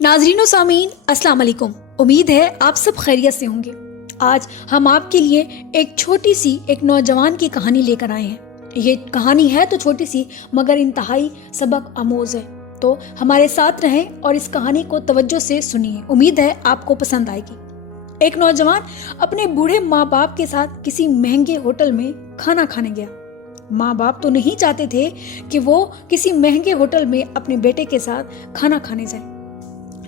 नाजरीन सामीन अस्सलाम वालेकुम। उम्मीद है आप सब खैरियत से होंगे। आज हम आपके लिए एक छोटी सी एक नौजवान की कहानी लेकर आए हैं। ये कहानी है तो छोटी सी मगर इंतहाई सबक आमोज है, तो हमारे साथ रहें और इस कहानी को तवज्जो से सुनिए। उम्मीद है आपको पसंद आएगी। एक नौजवान अपने बूढ़े माँ बाप के साथ किसी महंगे होटल में खाना खाने गया। माँ बाप तो नहीं चाहते थे कि वो किसी महंगे होटल में अपने बेटे के साथ खाना खाने जाए,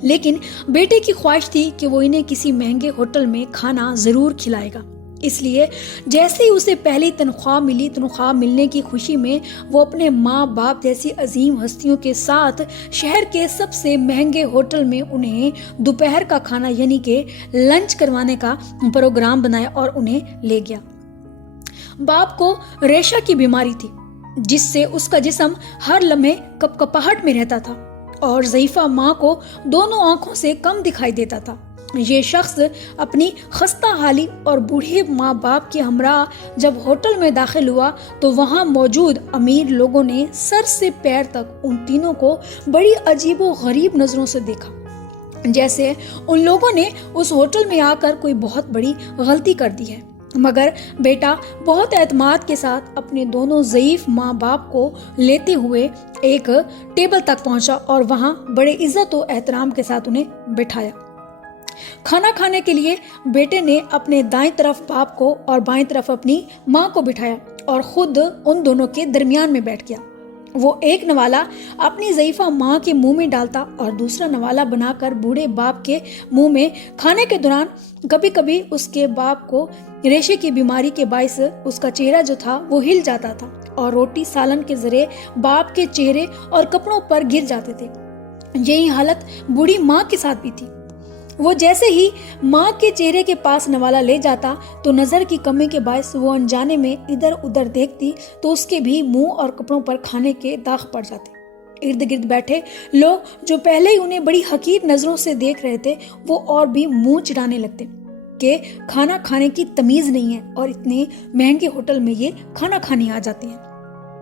लेकिन बेटे की ख्वाहिश थी कि वो इन्हें किसी महंगे होटल में खाना जरूर खिलाएगा। इसलिए जैसे ही उसे पहली तनख्वाह मिलने की खुशी में वो अपने माँ बाप जैसी अजीम हस्तियों के साथ शहर के सबसे महंगे होटल में उन्हें दोपहर का खाना यानी कि लंच करवाने का प्रोग्राम बनाया और उन्हें ले गया। बाप को रेशा की बीमारी थी, जिससे उसका जिस्म हर लम्हे कपकपाहट में रहता था और ज़ईफ़ा माँ को दोनों आंखों से कम दिखाई देता था। ये शख्स अपनी खस्ता हाली और बूढ़े माँ बाप के हमरा जब होटल में दाखिल हुआ तो वहाँ मौजूद अमीर लोगों ने सर से पैर तक उन तीनों को बड़ी अजीबो गरीब नजरों से देखा, जैसे उन लोगों ने उस होटल में आकर कोई बहुत बड़ी गलती कर दी है। मगर बेटा बहुत एतमाद के साथ अपने दोनों ज़ईफ माँ बाप को लेते हुए एक टेबल तक पहुंचा और वहां बड़े इज्जत और एहतराम के साथ उन्हें बिठाया। खाना खाने के लिए बेटे ने अपने दाईं तरफ बाप को और बाईं तरफ अपनी माँ को बिठाया और खुद उन दोनों के दरमियान में बैठ गया। वो एक नवाला अपनी ज़ईफ़ा माँ के मुंह में डालता और दूसरा नवाला बनाकर बूढ़े बाप के मुंह में खाने के दौरान कभी कभी उसके बाप को रेशे की बीमारी के बायस उसका चेहरा जो था वो हिल जाता था और रोटी सालन के जरिए बाप के चेहरे और कपड़ों पर गिर जाते थे। यही हालत बूढ़ी माँ के साथ भी थी। वो जैसे ही माँ के चेहरे के पास नवाला ले जाता तो नजर की कमी के बायस वो अनजाने में इधर उधर देखती तो उसके भी मुंह और कपड़ों पर खाने के दाग पड़ जाते। इर्द गिर्द बैठे लोग जो पहले ही उन्हें बड़ी हकीर नजरों से देख रहे थे वो और भी मुंह चिढ़ाने लगते कि खाना खाने की तमीज नहीं है और इतने महंगे होटल में ये खाना खाने आ जाते हैं।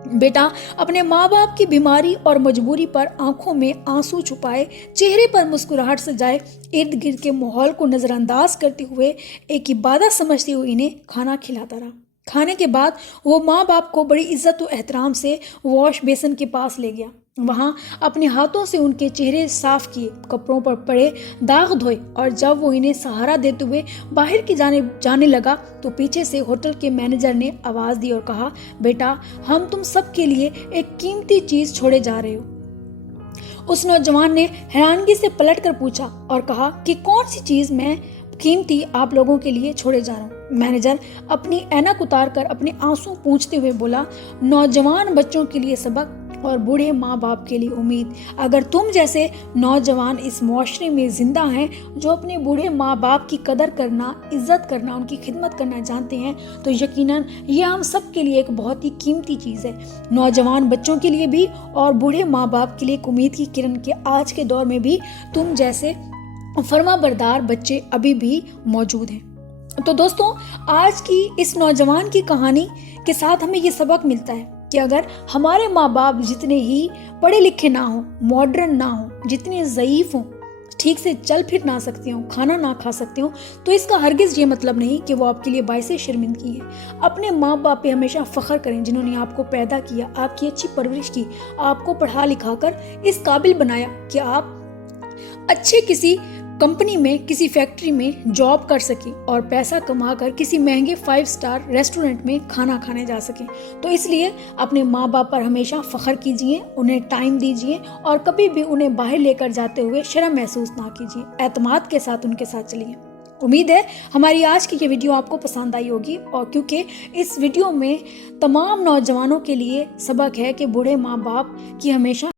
बेटा अपने माँ बाप की बीमारी और मजबूरी पर आंखों में आंसू छुपाए, चेहरे पर मुस्कुराहट सजाए, इर्द गिर्द के माहौल को नजरअंदाज करते हुए एक इबादत समझते हुए इन्हें खाना खिलाता रहा। खाने के बाद वो माँ बाप को बड़ी इज्जत और एहतराम से वॉश बेसन के पास ले गया। वहाँ अपने हाथों से उनके चेहरे साफ किए, कपड़ों पर पड़े दाग धोए और जब वो इन्हें सहारा देते हुए बाहर की जाने लगा तो पीछे से होटल के मैनेजर ने आवाज दी और कहा, बेटा हम तुम सब के लिए एक कीमती चीज छोड़े जा रहे हो। उस नौजवान ने हैरानगी से पलट कर पूछा और कहा कि कौन सी चीज मैं कीमती आप लोगों के लिए छोड़े जा रहा हूँ। मैनेजर अपनी ऐनक उतार कर अपने आंसू पूंछते हुए बोला, नौजवान बच्चों के लिए सबक और बूढ़े माँ बाप के लिए उम्मीद। अगर तुम जैसे नौजवान इस मुआशरे में जिंदा हैं जो अपने बूढ़े माँ बाप की कदर करना, इज्जत करना, उनकी खिदमत करना जानते हैं तो यकीनन ये हम सब के लिए एक बहुत ही कीमती चीज़ है। नौजवान बच्चों के लिए भी और बूढ़े माँ बाप के लिए एक उम्मीद की किरण के आज के दौर में भी तुम जैसे फरमाबरदार बच्चे अभी भी मौजूद हैं। तो दोस्तों आज की इस नौजवान की कहानी के साथ हमें ये सबक मिलता है कि अगर हमारे माँ बाप जितने ही पढ़े लिखे ना हो, मॉडर्न ना हो, जितने ज़ईफ हों, ठीक से चल फिर ना सकते हो, खाना ना खा सकते हो, तो इसका हरगिज़ ये मतलब नहीं कि वो आपके लिए बायसे शर्मिंदगी है। अपने माँ बाप पे हमेशा फ़ख्र करें जिन्होंने आपको पैदा किया, आपकी अच्छी परवरिश की, आपको पढ़ा लिखा कर इस काबिल बनाया कि आप अच्छे किसी कंपनी में, किसी फैक्ट्री में जॉब कर सके और पैसा कमाकर किसी महंगे 5 स्टार रेस्टोरेंट में खाना खाने जा सके। तो इसलिए अपने माँ बाप पर हमेशा फ़ख्र कीजिए, उन्हें टाइम दीजिए और कभी भी उन्हें बाहर लेकर जाते हुए शर्म महसूस ना कीजिए। एतमाद के साथ उनके साथ चलिए। उम्मीद है हमारी आज की ये वीडियो आपको पसंद आई होगी और क्योंकि इस वीडियो में तमाम नौजवानों के लिए सबक है कि बूढ़े माँ बाप की हमेशा